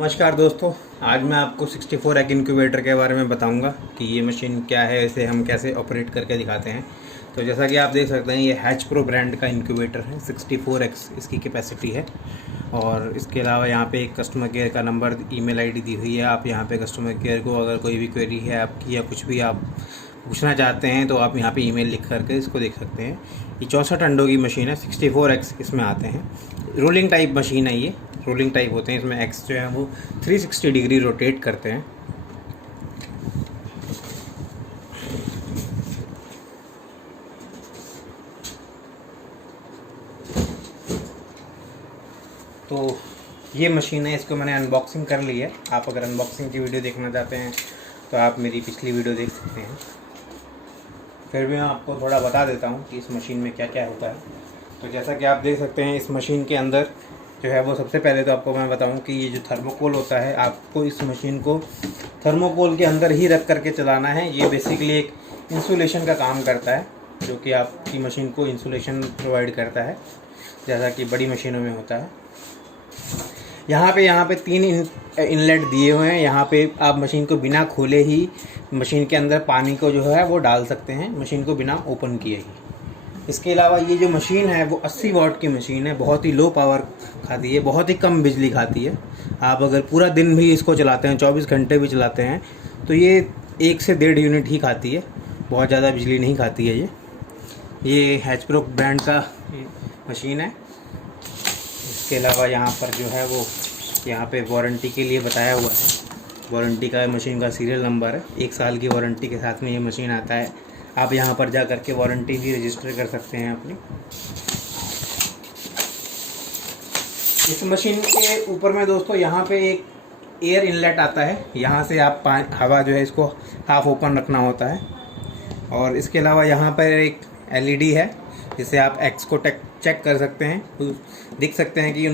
नमस्कार दोस्तों, आज मैं आपको 64 एग इंक्यूबेटर के बारे में बताऊंगा कि ये मशीन क्या है, इसे हम कैसे ऑपरेट करके दिखाते हैं। तो जैसा कि आप देख सकते हैं, ये हैच प्रो ब्रांड का इंक्यूबेटर है। 64x इसकी कैपेसिटी है। और इसके अलावा यहाँ पे एक कस्टमर केयर का नंबर, ईमेल आईडी दी हुई है। आप यहाँ पे कस्टमर केयर को अगर कोई भी क्वेरी है आपकी या कुछ भी आप पूछना चाहते हैं तो आप यहाँ पे ईमेल लिख करके इसको देख सकते हैं। ये 64 अंडों की मशीन है। 64x इसमें आते हैं। रोलिंग टाइप मशीन है ये। रोलिंग टाइप होते हैं इसमें। एक्स जो है वो 360 डिग्री रोटेट करते हैं। तो ये मशीन है, इसको मैंने अनबॉक्सिंग कर ली है। आप अगर अनबॉक्सिंग की वीडियो देखना चाहते हैं तो आप मेरी पिछली वीडियो देख सकते हैं। फिर भी मैं आपको थोड़ा बता देता हूँ कि इस मशीन में क्या क्या होता है। तो जैसा कि आप देख सकते हैं, इस मशीन के अंदर जो है वो सबसे पहले तो आपको मैं बताऊं कि ये जो थर्मोकोल होता है, आपको इस मशीन को थर्मोकोल के अंदर ही रख करके चलाना है। ये बेसिकली एक इंसुलेशन का काम करता है, जो कि आपकी मशीन को इंसुलेशन प्रोवाइड करता है, जैसा कि बड़ी मशीनों में होता है। यहाँ पे 3 इनलेट दिए हुए हैं। यहाँ पे आप मशीन को बिना खोले ही मशीन के अंदर पानी को जो है वो डाल सकते हैं, मशीन को बिना ओपन किए ही। इसके अलावा ये जो मशीन है वो 80 वाट की मशीन है। बहुत ही लो पावर खाती है, बहुत ही कम बिजली खाती है। आप अगर पूरा दिन भी इसको चलाते हैं, 24 घंटे भी चलाते हैं, तो ये 1 से 1.5 यूनिट ही खाती है। बहुत ज़्यादा बिजली नहीं खाती है ये हैच प्रो ब्रांड का मशीन है। इसके अलावा यहाँ पर जो है वो यहाँ पे वारंटी के लिए बताया हुआ है। वारंटी का मशीन का सीरियल नंबर है। 1 साल की वारंटी के साथ में ये मशीन आता है। आप यहाँ पर जा करके वारंटी भी रजिस्टर कर सकते हैं अपनी। इस मशीन के ऊपर में दोस्तों यहाँ पे एक एयर इनलेट आता है। यहाँ से आप हवा जो है इसको हाफ ओपन रखना होता है। और इसके अलावा यहाँ पर एक एलईडी है, जिससे आप एक्स को चेक कर सकते हैं, तो देख सकते हैं कि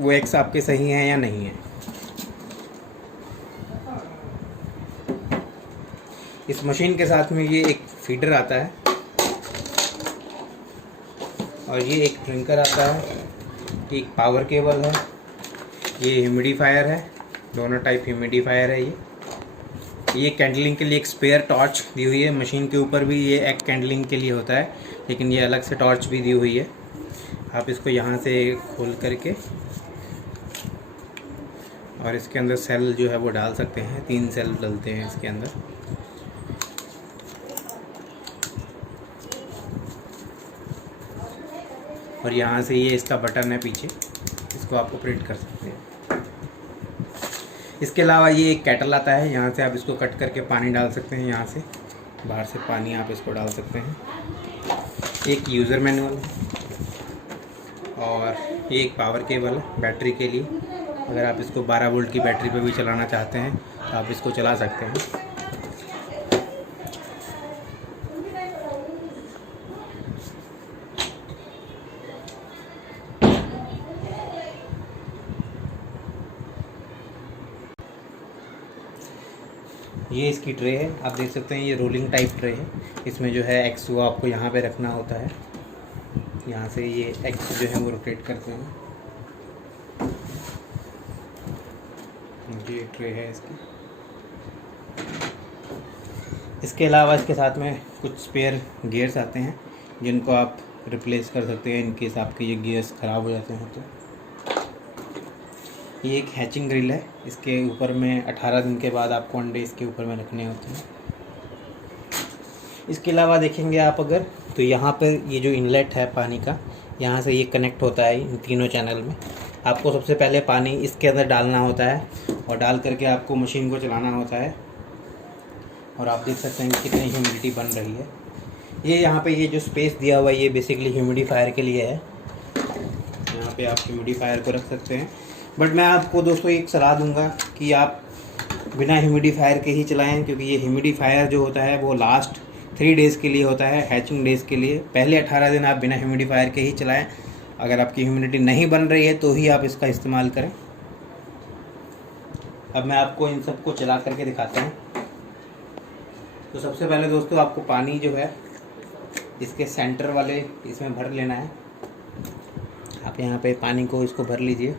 वो एक्स आपके सही हैं या नहीं है। इस मशीन के साथ में ये एक फीडर आता है और ये एक ड्रिंकर आता है, एक पावर केबल है, ये ह्यूमिडिफायर है, दोनों टाइप ह्यूमिडिफायर है। ये कैंडलिंग के लिए एक स्पेयर टॉर्च दी हुई है। मशीन के ऊपर भी ये एक कैंडलिंग के लिए होता है, लेकिन ये अलग से टॉर्च भी दी हुई है। आप इसको यहाँ से खोल करके और इसके अंदर सेल जो है वो डाल सकते हैं। 3 सेल डलते हैं इसके अंदर। और यहाँ से ये इसका बटन है पीछे, इसको आप ऑपरेट कर सकते हैं। इसके अलावा ये एक केटल आता है। यहाँ से आप इसको कट करके पानी डाल सकते हैं। यहाँ से बाहर से पानी आप इसको डाल सकते हैं। एक यूज़र मैनुअल और ये एक पावर केबल है बैटरी के लिए। अगर आप इसको 12 वोल्ट की बैटरी पे भी चलाना चाहते हैं तो आप इसको चला सकते हैं। ये इसकी ट्रे है, आप देख सकते हैं। ये रोलिंग टाइप ट्रे है। इसमें जो है एक्स वो आपको यहाँ पे रखना होता है। यहाँ से ये एक्स जो है वो रोटेट करते हैं। ये ट्रे है इसकी। इसके अलावा इसके साथ में कुछ स्पेयर गियर्स आते हैं, जिनको आप रिप्लेस कर सकते हैं इनकेस आपके ये गियर्स ख़राब हो जाते हैं तो। ये एक हैचिंग ग्रिल है। इसके ऊपर में 18 दिन के बाद आपको अंडे इसके ऊपर में रखने होते हैं। इसके अलावा देखेंगे आप अगर, तो यहाँ पर ये जो इनलेट है पानी का, यहाँ से ये कनेक्ट होता है इन तीनों चैनल में। आपको सबसे पहले पानी इसके अंदर डालना होता है और डाल करके आपको मशीन को चलाना होता है। और आप देख सकते हैं कितनी ह्यूमिडिटी बन रही है। ये यहाँ पे ये जो स्पेस दिया हुआ है, ये बेसिकली ह्यूमिडिफायर के लिए है। यहाँ पे आप ह्यूमिडिफायर को रख सकते हैं। बट मैं आपको दोस्तों एक सलाह दूंगा कि आप बिना ह्यूमिडिफायर के ही चलाएं, क्योंकि ये ह्यूमिडिफायर जो होता है वो लास्ट 3 डेज़ के लिए होता है, हैचिंग डेज़ के लिए। पहले 18 दिन आप बिना ह्यूमिडिफायर के ही चलाएं। अगर आपकी ह्यूमिडिटी नहीं बन रही है तो ही आप इसका इस्तेमाल करें। अब मैं आपको इन सबको चला करके दिखाता हूँ। तो सबसे पहले दोस्तों आपको पानी जो है इसके सेंटर वाले इसमें भर लेना है। आप यहाँ पे पानी को इसको भर लीजिए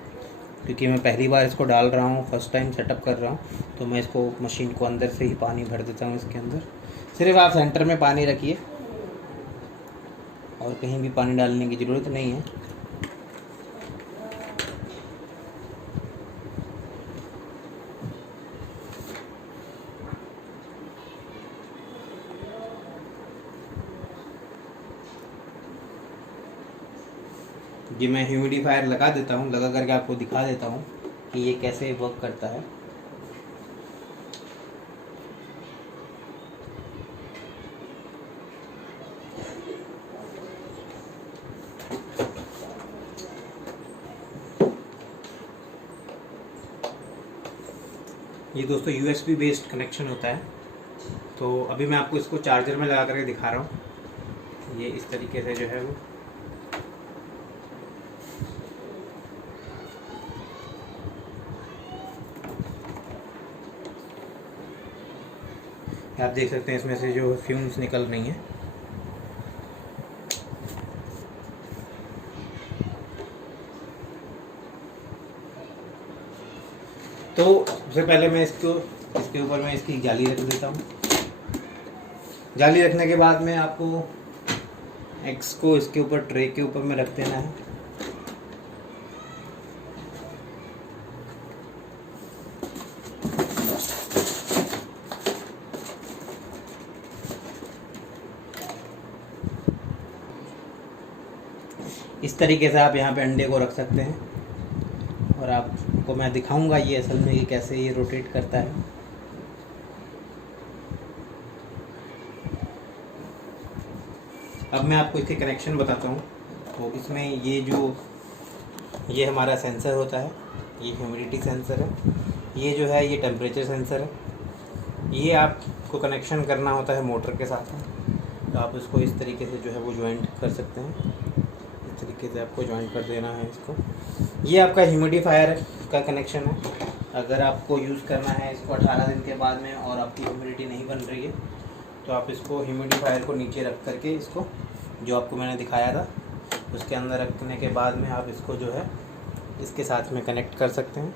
क्योंकि मैं पहली बार इसको डाल रहा हूँ, फर्स्ट टाइम सेटअप कर रहा हूँ, तो मैं इसको मशीन को अंदर से ही पानी भर देता हूँ इसके अंदर। सिर्फ आप सेंटर में पानी रखिए और कहीं भी पानी डालने की ज़रूरत नहीं है। ये मैं ह्यूमिडिफायर लगा देता हूँ, लगा करके आपको दिखा देता हूँ कि ये कैसे वर्क करता है। ये दोस्तों USB बेस्ड कनेक्शन होता है। तो अभी मैं आपको इसको चार्जर में लगा करके दिखा रहा हूँ। ये इस तरीके से जो है वो आप देख सकते हैं इसमें से जो फ्यूम्स निकल रही हैं। तो सबसे पहले मैं इसके ऊपर मैं इसकी जाली रख देता हूँ। जाली रखने के बाद में आपको एक्स को इसके ऊपर ट्रे के ऊपर में रख देना है। इस तरीके से आप यहाँ पे अंडे को रख सकते हैं और आपको मैं दिखाऊंगा ये असल में कि कैसे ये रोटेट करता है। अब मैं आपको इसके कनेक्शन बताता हूँ। तो इसमें ये हमारा सेंसर होता है, ये ह्यूमिडिटी सेंसर है, ये जो है ये टेम्परेचर सेंसर है। ये आपको कनेक्शन करना होता है मोटर के साथ में। तो आप इसको इस तरीके से जो है वो ज्वाइंट कर सकते हैं। इस तरीके से आपको ज्वाइंट कर देना है इसको। ये आपका ह्यूमिडिफायर का कनेक्शन है। अगर आपको यूज़ करना है इसको 18 दिन के बाद में और आपकी ह्यूमिडिटी नहीं बन रही है, तो आप इसको ह्यूमिडिफायर को नीचे रख करके इसको, जो आपको मैंने दिखाया था उसके अंदर रखने के बाद में आप इसको जो है इसके साथ में कनेक्ट कर सकते हैं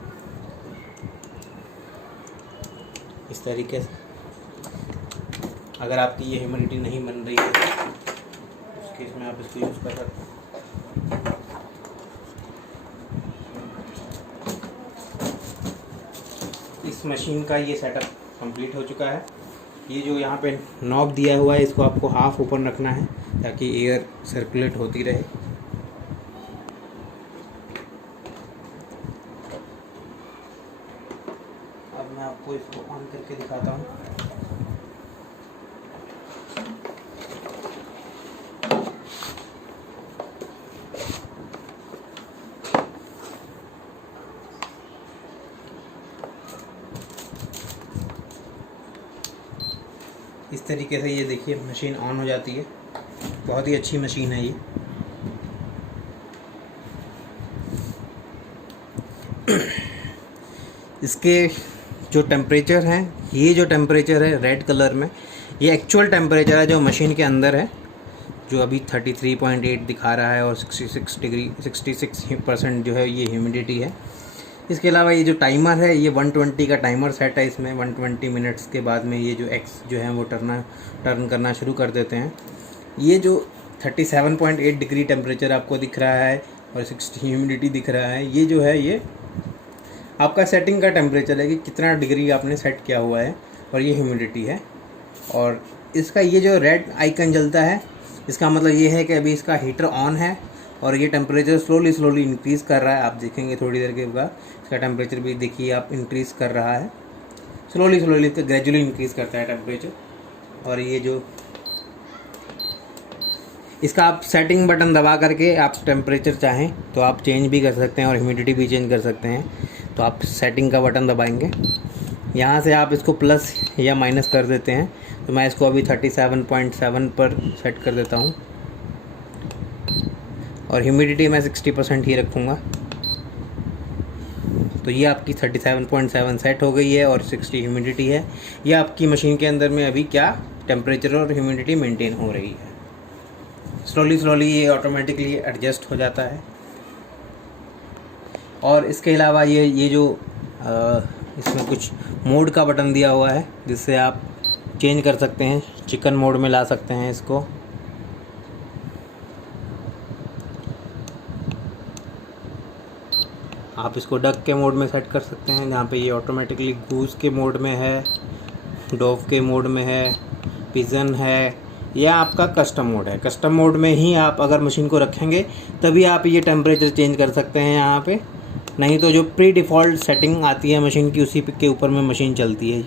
इस तरीके से। अगर आपकी ये ह्यूमिडिटी नहीं बन रही है उस केस में आप इसको यूज़ कर सकते हैं। इस मशीन का ये सेटअप कंप्लीट हो चुका है। ये जो यहाँ पे नॉब दिया हुआ है इसको आपको हाफ ओपन रखना है ताकि एयर सर्कुलेट होती रहे। अब मैं आपको इसको ऑन करके दिखाता हूँ। इस तरीके से ये देखिए मशीन ऑन हो जाती है। बहुत ही अच्छी मशीन है ये। इसके जो टेम्परेचर हैं, ये जो टेम्परेचर है रेड कलर में, ये एक्चुअल टेम्परेचर है जो मशीन के अंदर है, जो अभी 33.8 दिखा रहा है और 66% जो है ये ह्यूमिडिटी है। इसके अलावा ये जो टाइमर है ये 120 का टाइमर सेट है। इसमें 120 मिनट्स के बाद में ये जो एक्स जो है वो टर्न करना शुरू कर देते हैं। ये जो 37.8 डिग्री टेम्परेचर आपको दिख रहा है और 60 ह्यूमिडिटी दिख रहा है, ये जो है ये आपका सेटिंग का टेम्परेचर है कि कितना डिग्री आपने सेट किया हुआ है, और ये ह्यूमिडिटी है। और इसका ये जो रेड आइकन जलता है इसका मतलब ये है कि अभी इसका हीटर ऑन है और ये टेम्परेचर स्लोली इंक्रीज़ कर रहा है। आप देखेंगे थोड़ी देर के बाद इसका टेम्परेचर भी देखिए आप इंक्रीज़ कर रहा है, स्लोली इसका ग्रेजुअली इंक्रीज़ करता है टेम्परेचर। और ये जो इसका आप सेटिंग बटन दबा करके आप टेम्परेचर चाहें तो आप चेंज भी कर सकते हैं और ह्यूमिडिटी भी चेंज कर सकते हैं। तो आप सेटिंग का बटन दबाएंगे, यहाँ से आप इसको प्लस या माइनस कर देते हैं। तो मैं इसको अभी 37.7 पर सेट कर देता हूँ और ह्यूमिडिटी मैं 60% ही रखूँगा। तो ये आपकी 37.7 सेट हो गई है और 60 ह्यूमिडिटी है। ये आपकी मशीन के अंदर में अभी क्या टेम्परेचर और ह्यूमिडिटी मेंटेन हो रही है। स्लोली ये ऑटोमेटिकली एडजस्ट हो जाता है। और इसके अलावा ये जो इसमें कुछ मोड का बटन दिया हुआ है जिससे आप चेंज कर सकते हैं, चिकन मोड में ला सकते हैं इसको। आप इसको डक के मोड में सेट कर सकते हैं, जहाँ पे ये ऑटोमेटिकली गूस के मोड में है, डोव के मोड में है, पिजन है, या आपका कस्टम मोड है। कस्टम मोड में ही आप अगर मशीन को रखेंगे तभी आप ये टेम्परेचर चेंज कर सकते हैं यहाँ पे, नहीं तो जो प्री डिफ़ॉल्ट सेटिंग आती है मशीन की उसी के ऊपर में मशीन चलती है।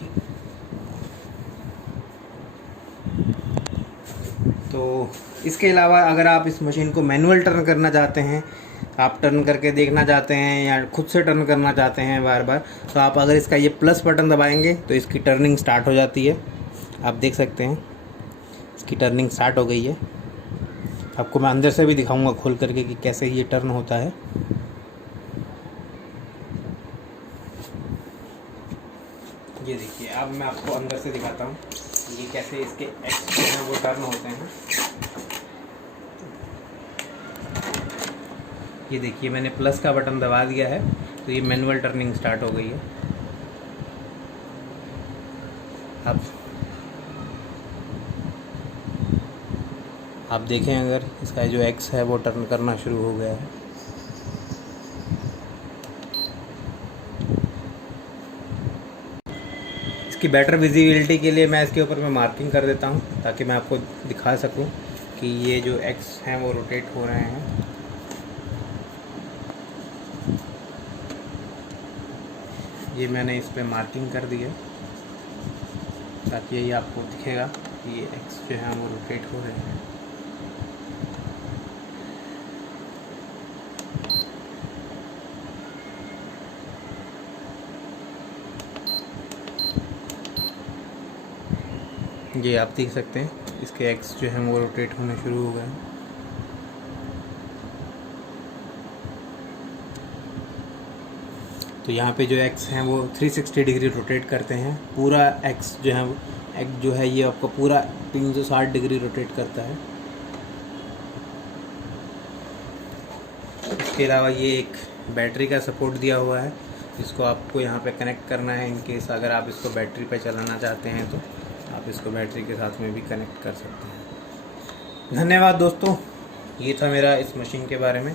तो इसके अलावा अगर आप इस मशीन को मैनुअल टर्न करना चाहते हैं, आप टर्न करके देखना चाहते हैं या खुद से टर्न करना चाहते हैं बार बार, तो आप अगर इसका ये प्लस बटन दबाएंगे तो इसकी टर्निंग स्टार्ट हो जाती है। आप देख सकते हैं इसकी टर्निंग स्टार्ट हो गई है। आपको मैं अंदर से भी दिखाऊंगा खोल करके कि कैसे ये टर्न होता है। ये देखिए, अब मैं आपको अंदर से दिखाता हूँ ये कैसे इसके एक्स जो हैं वो टर्न होते हैं। ये देखिए, मैंने प्लस का बटन दबा दिया है तो ये मैनुअल टर्निंग स्टार्ट हो गई है। आप देखें अगर इसका जो एक्स है वो टर्न करना शुरू हो गया है। इसकी बेटर विजिबिलिटी के लिए मैं इसके ऊपर में मार्किंग कर देता हूँ ताकि मैं आपको दिखा सकूँ कि ये जो एक्स हैं वो रोटेट हो रहे हैं। ये मैंने इस पर मार्किंग कर दी है ताकि ये आपको दिखेगा कि ये एक्स जो है वो रोटेट हो रहे हैं। ये आप देख सकते हैं इसके एक्स जो हैं वो रोटेट होने शुरू हो गए हैं। तो यहाँ पे जो एक्स हैं वो 360 डिग्री रोटेट करते हैं। पूरा एक्स जो है ये आपका पूरा 360 डिग्री रोटेट करता है। इसके अलावा ये एक बैटरी का सपोर्ट दिया हुआ है जिसको आपको यहाँ पे कनेक्ट करना है। इन केस अगर आप इसको बैटरी पे चलाना चाहते हैं तो आप इसको बैटरी के साथ में भी कनेक्ट कर सकते हैं। धन्यवाद दोस्तों, ये था मेरा इस मशीन के बारे में।